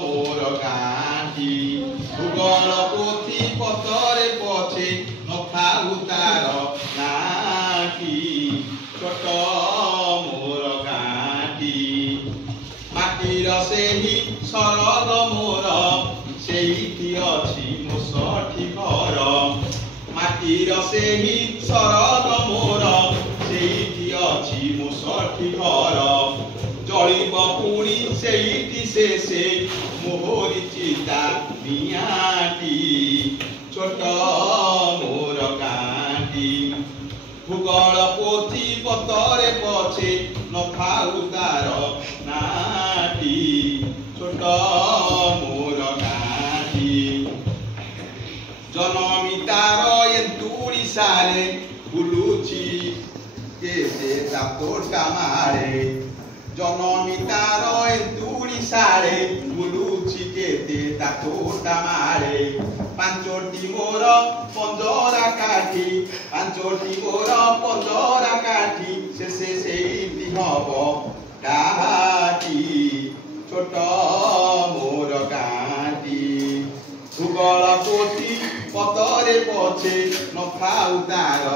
मोर गाँठी भूगोल पोथी पतरे पछे नथाउ तार नाटी छोट मोर गाँठी माटीर सेही सरग मोर सेही अछि मो सठी घर माटीर सेही सरग मोर सेही अछि मो सठी घर जलिब पुणी सेही शेषे मोहरी चिता नियाटी छोट मोर गाँठी भूगोल पोथी पतरे पछे नथाउ तार नाटी छोट मोर गाँठी जनमितार एन्तुड़ी सारे बुलुची केते तापोटा मारे जनमितार एन्तुड़ी सारे बुलुची केते तापोटा मारे पांचोटी मोर पंजरा काठी पांचोटी मोर पंजरा काठी शेषे सेही हब डाटी छोट मोर गाँठी भूगोल पोथी पतरे पछे नथाउ तार